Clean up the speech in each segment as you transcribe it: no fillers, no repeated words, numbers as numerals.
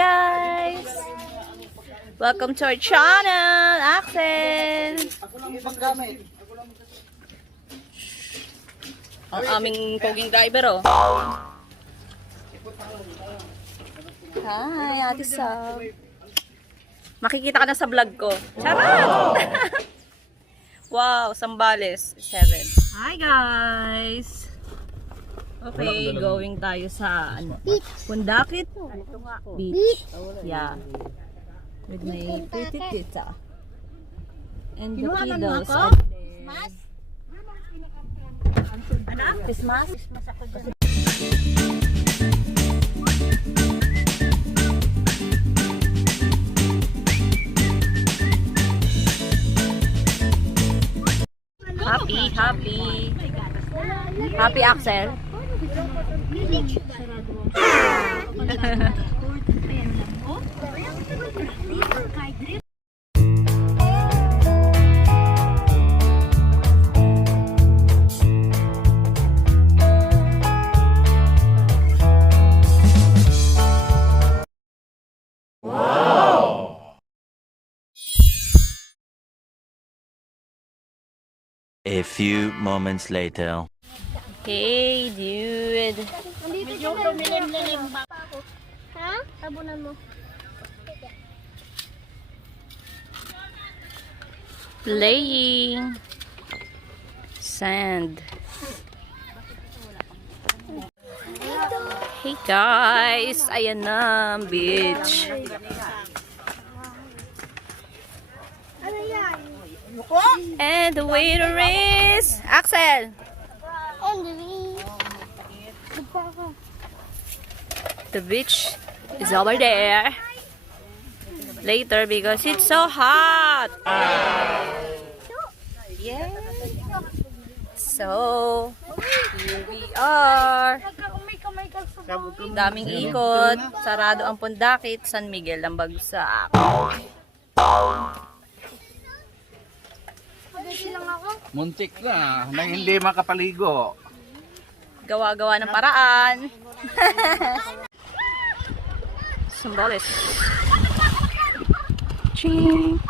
guys! Welcome to our channel, Axel! Ang aming poging driver, oh. Hi, Ate Sab. Makikita ka na sa vlog ko. Charot! Wow, Sambales 7. Hi guys! Okay, going tayo sa Pundakit Beach. Yeah. With my pretty tita. And the kiddos. Christmas? Happy Axel. A few moments later. Hey, dude. Medyo lumilim-lilim ba? Ha? Tabunan mo. Playing sand. Hey guys, ayan na ang beach. Ano yan? And the waiter is Axel. The beach is over there. Later because it's so hot. Yeah. So, here we are. Daming ikot. Sarado ang Pundakit, San Miguel ng Bagsak. Muntik na hindi makapaligo. Gawa-gawa ng paraan. Sambales. Ching.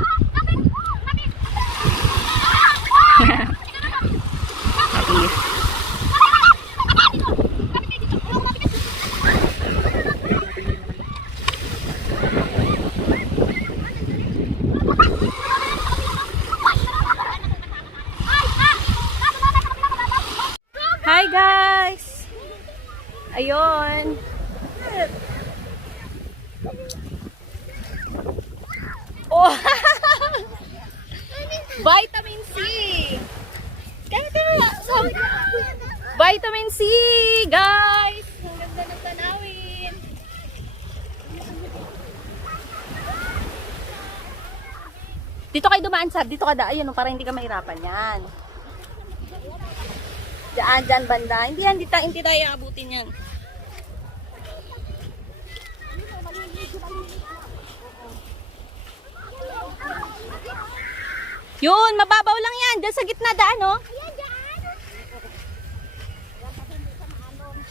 Hi guys! Ayun. Oh! Vitamin C! Vitamin C, guys! Ang ganda ng tanawin. Dito kayo dumaan, Sab. Dito ka ayun, para hindi ka mahirapan yan. Diyan banda. Hindi tayo abutin yan. Yun, mababaw lang yan. Diyan sa gitna daan, no?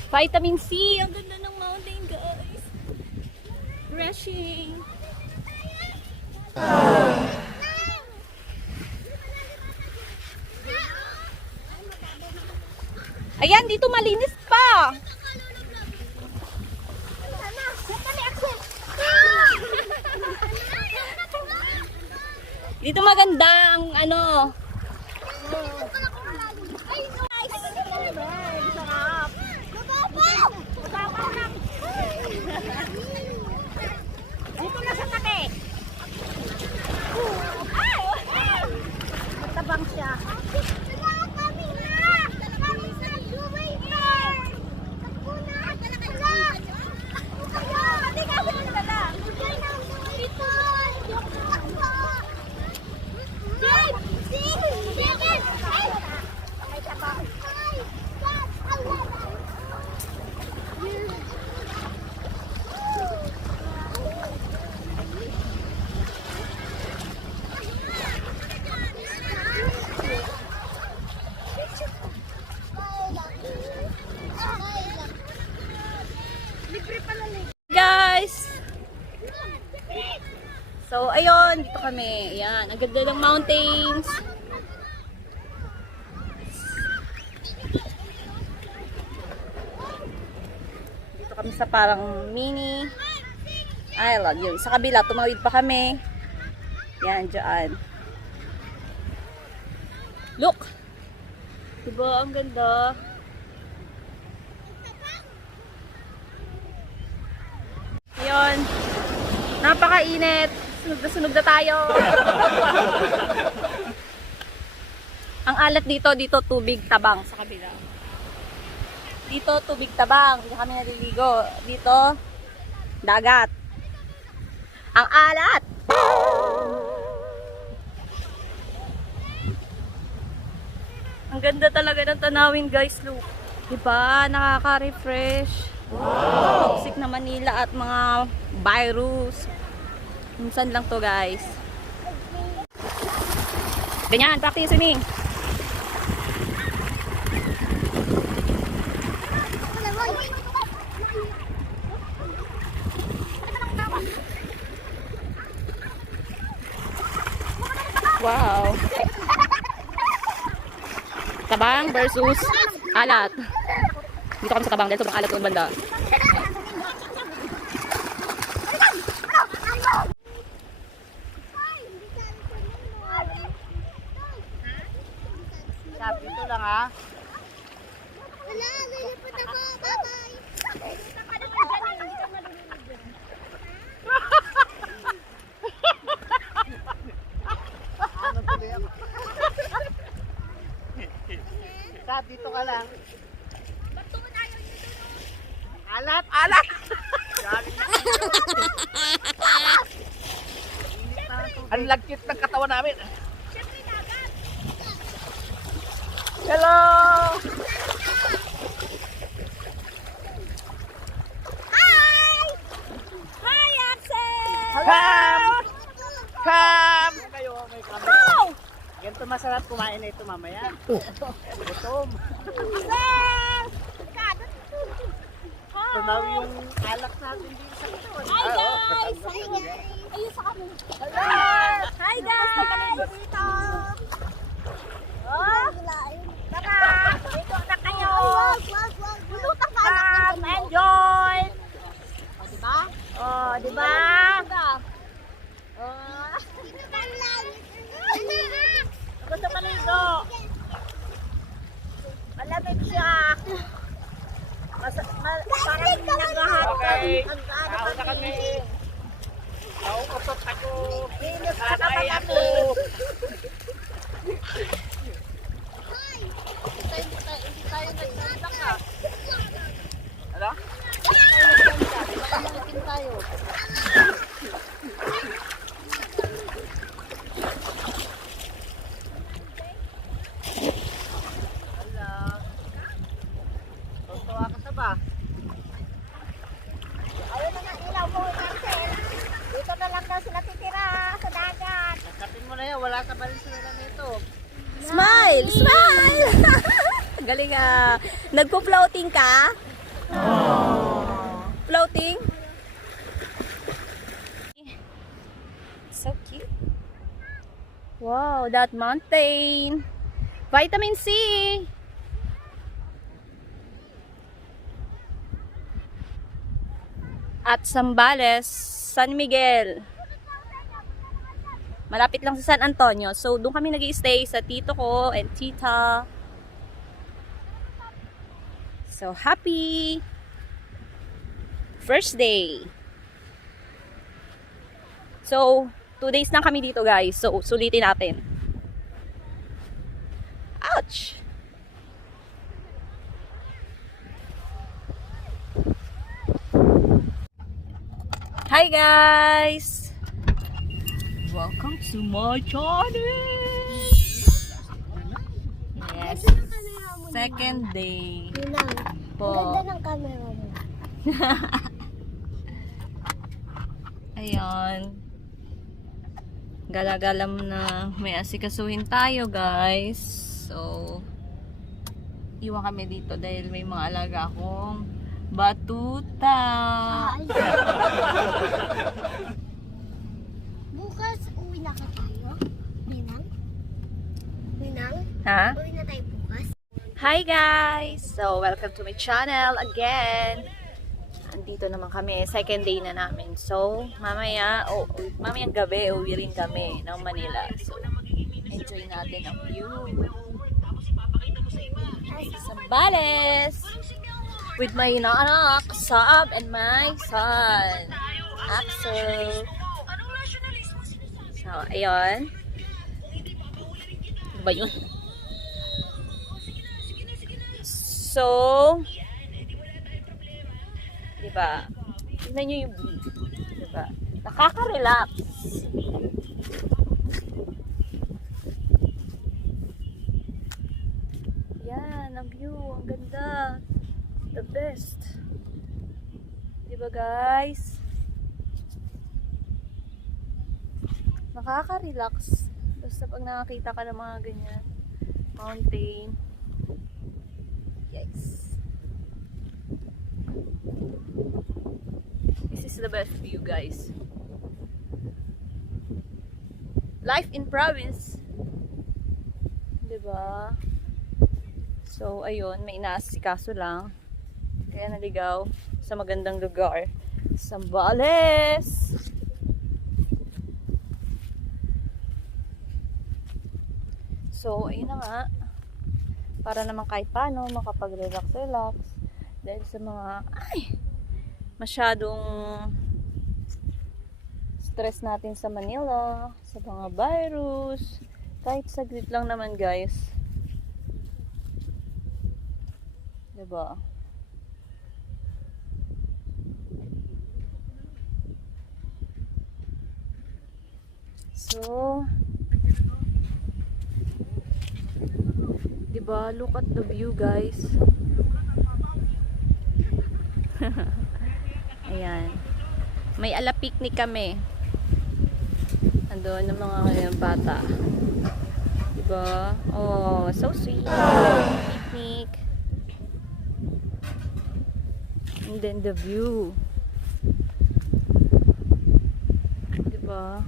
Vitamin C. Ang ganda ng mountain, guys. Refreshing. Ayan, dito malinis pa. Dito maganda ang ano. Dito na sa tabi. Matabang siya. So, ayun, dito kami. Ayan, ang ganda ng mountains. Dito kami sa parang mini island. Yun, sa kabila, tumawid pa kami. Yan, dyan. Look! Diba, ang ganda. Yun. Napakainit. Sunog na tayo. Ang alat dito tubig tabang sa kabila. Dito tubig tabang, dito kami naliligo. Dito dagat. Ang alat. Ang ganda talaga ng tanawin, guys. Look. Diba? Nakaka-refresh. Toxic na Manila at mga virus. Minsan lang to, guys. Ganyan, practice swimming. Wow. Tabang versus alat. Dito kami sa tabang dahil sobrang alat doon banda. Sabi ito lang ha. Wala, lilipot ako. Bye-bye. Sab, dito ka lang. Alat! Alat! Ang lagkit ng katawan namin. Hello! Hi! Hi, Axel! Come! Come! Kayo, may camera. Ganito masarap kumain na ito mamaya. Gutom. Axel! Tunaw yung alak natin dito sa katawan. Hi, guys! Hi, guys! Ayun sa kami. Hello! Hi, guys! Dito! Oh! Tara! Dito na kayo! Lutang ka anak! Enjoy! O, diba? O, diba? Oh! Gusto maligo! Malamig siya! Parang naghahat Okay. Nag-ano na kami. Nauutot ako. Linis ka na ba Tatay kami? ako. Hindi tayo nagdanda ka. Ano? Hindi tayo. Tutuwa ka sa ba? Ayun na nga ilaw mo, Marcel. Dito na lang daw sila titira sa dagat. Kapin mo na yan. Wala sa Valenzuela nito. Smile! Smile! Galing ah. Nagpo-floating ka? Floating? So cute. Wow, that mountain. Vitamin C. At Zambales, San Miguel. Malapit lang sa San Antonio. So, doon kami nag-i-stay sa tito ko and tita. So, happy first day. So, 2 days na kami dito, guys. So, sulitin natin. Ouch! Hi, guys! Welcome to my channel! Yes. Second day Yun lang. po. Ang ganda ng camera mo. Ayun. Galagalam na may asikasuhin tayo, guys. So, iwan kami dito dahil may mga alaga akong batuta. bukas uwi na ka tayo? Minang? Minang? Ha? Uwi na tayo bukas? Hi guys! So, welcome to my channel again. Andito naman kami, second day na namin. So, mamayang gabi, uwi rin kami ng Manila. So, enjoy natin ang view. Sambales! With my anak, Saab, and my son, Axel. So, ayun. Ano ba yun? So, diba? Tignan nyo yung view. Diba? Nakaka-relax. Yan, ang view. Ang ganda. The best. Diba guys? Nakaka-relax. Basta pag nakakita ka ng mga ganyan. Mountain. Yes. This is the best view, guys. Life in province. Diba? So, ayun, may inaasikaso lang. Kaya naligaw sa magandang lugar. Sambales! So, ayun na nga. Para naman kahit paano, makapag-relax-relax. Dahil sa mga, masyadong stress natin sa Manila, sa mga virus. Kahit saglit lang naman, guys. Diba? So, diba? Look at the view, guys. Ayan. May ala picnic kami. Andun ng mga bata. Diba? Oh, so sweet. Picnic. And then the view. Diba?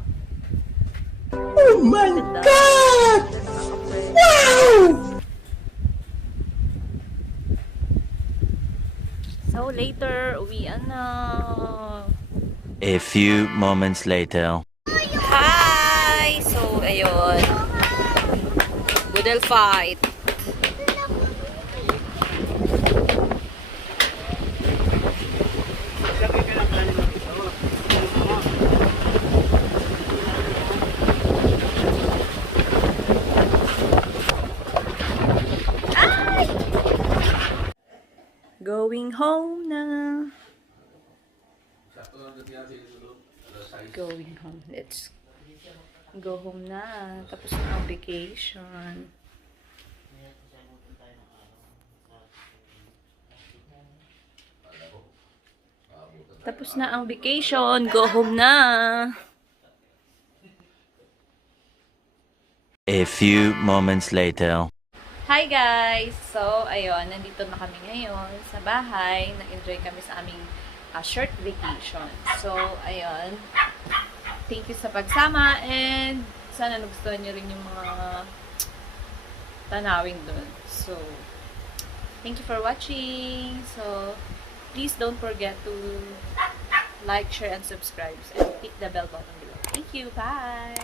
Oh my God! Wow! So later, uwian na. A few moments later. Hi! So, ayun. Budal fight. Going home na. Going home. Let's go home na. Tapos na ang vacation. Tapos na ang vacation. Go home na. A few moments later. Hi guys! So, ayun, nandito na kami ngayon sa bahay. Nag-enjoy kami sa aming short vacation. So, ayun. Thank you sa pagsama and sana nagustuhan nyo rin yung mga tanawin dun. So, thank you for watching. So, please don't forget to like, share, and subscribe. And hit the bell button below. Thank you. Bye!